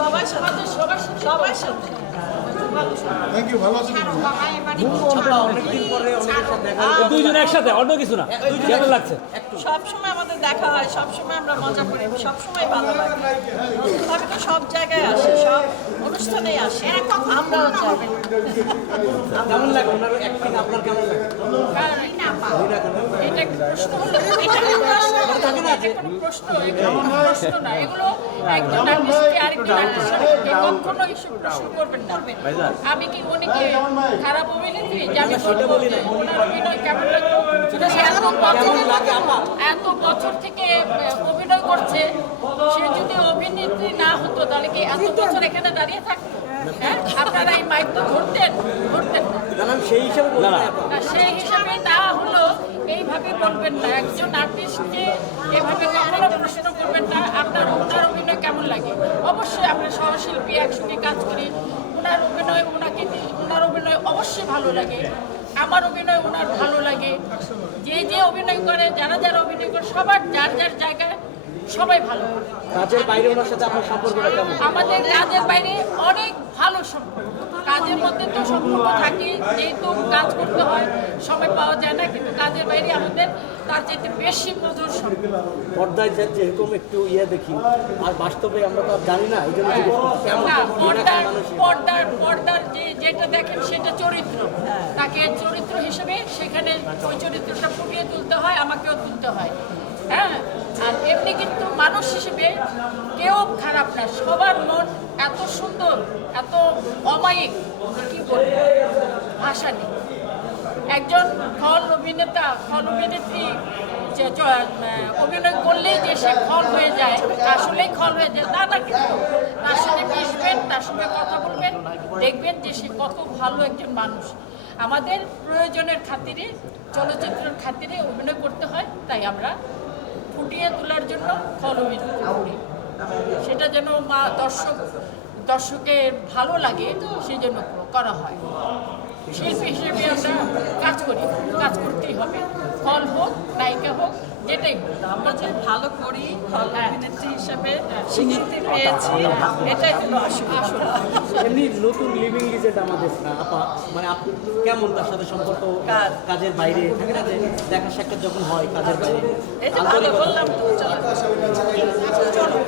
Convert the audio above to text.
সবাই সাথে সবাই সাথে থ্যাংক ইউ, ভালো আছেন? দুইজন একসাথে, অন্য কিছু না। কেমন লাগছে? সবসময় আমাদের দেখা হয়, সবসময় আমরা মজা করি, সবসময় ভালো লাগে। আমি তো সব জায়গায় আসি, সব অনুষ্ঠানেই আসি, আমরাও যাই। কেমন লাগে ওনার অ্যাক্টিং? আপনার কেমন লাগে? এটা একটা প্রশ্ন হলো, এটা কোনো প্রশ্ন, এগুলো কোনো প্রশ্ন না, এগুলো একজন আর্টিস্টকে আরেকজন আর্টিস্টের কখনো এসব প্রশ্ন করবেন না। আমি কি উনি কি খারাপ অভিনেত্রী যে আমি বলবো ওনার অভিনয় কেমন লাগলো? এত বছর থেকে অভিনয় করছে, সে যদি অভিনেত্রী না হতো তাহলে কি এত বছর এখানে দাঁড়িয়ে থাকতো? হ্যাঁ, আপনারা এই মাইক তো ধরতেন না। সেই হিসাবে বলতে না, সেই হিসাবে না হলো এইভাবে বলবেন না। একজন আর্টিস্টকে এভাবে কখনো প্রশ্ন করবেন না ওনার অভিনয় কেমন লাগে। অবশ্যই আমরা সহশিল্পী একসঙ্গে কাজ করি, ওনার অভিনয় অবশ্যই ভালো লাগে, আমার অভিনয় ওনার ভালো লাগে। যে অভিনয় করে, যারা অভিনয় করে, সবার যার জায়গায় সবাই ভালো করে। কাজের বাইরে ওনার সাথে আপনার সম্পর্কটা কেমন? আমাদের কাজের বাইরে অনেক ভালো সম্পর্ক। কাজের মধ্যে তো সম্পর্ক থাকে, যেহেতু কাজ করতে হয়, সময় পাওয়া যায় না, কিন্তু কাজের বাইরে আমাদের তার চাইতে বেশি মধুর সম্পর্ক। পর্দায় যেরকম একটু দেখি, আর বাস্তবে আমরা তো আর জানি না, এই জন্য না, পর্দার যেটা দেখেন সেটা চরিত্র, তাকে চরিত্র হিসেবে সেখানে ওই চরিত্রটা ফুটিয়ে তুলতে হয়, আমাকেও তুলতে হয়। হ্যাঁ, আর এমনি কিন্তু মানুষ হিসেবে কেউ খারাপ না, সবার মন এত সুন্দর, এত অমায়িক, কি বলবো, ভাষা নেই। একজন খল অভিনেত্রী অভিনয় করলেই যে সে খল হয়ে যায়, আসলেই খল হয়ে যায় তা না, কিন্তু তার সাথে মিশবেন, তার সঙ্গে কথা বলবেন, দেখবেন যে সে কত ভালো একজন মানুষ। আমাদের প্রয়োজনের খাতিরে, চলচ্চিত্রের খাতিরে অভিনয় করতে হয়, তাই আমরা ফুটিয়ে তোলার জন্য খল অভিনয় করি। সেটা যেন দর্শকের ভালো লাগে, সেই জন্য করা হয়। শিল্পী হিসেবে আমরা কাজ করতেই হবে, ফল হোক, নায়িকা হোক, যেটাই হোক। আমরা যে ভালো করি, ভালো অভিনেত্রী হিসেবে স্বীকৃতি পেয়েছি, এটাই হলো আসল। এমনি নতুন লিভিং লিজেন্ড আমাদের আপা, মানে আপনি কেমন তার সাথে সম্পর্ক? কাজের বাইরে থাকে না যে দেখা সাক্ষাৎ যখন হয় কাজের বাইরে? এই যে ভালো বললাম তো, চলো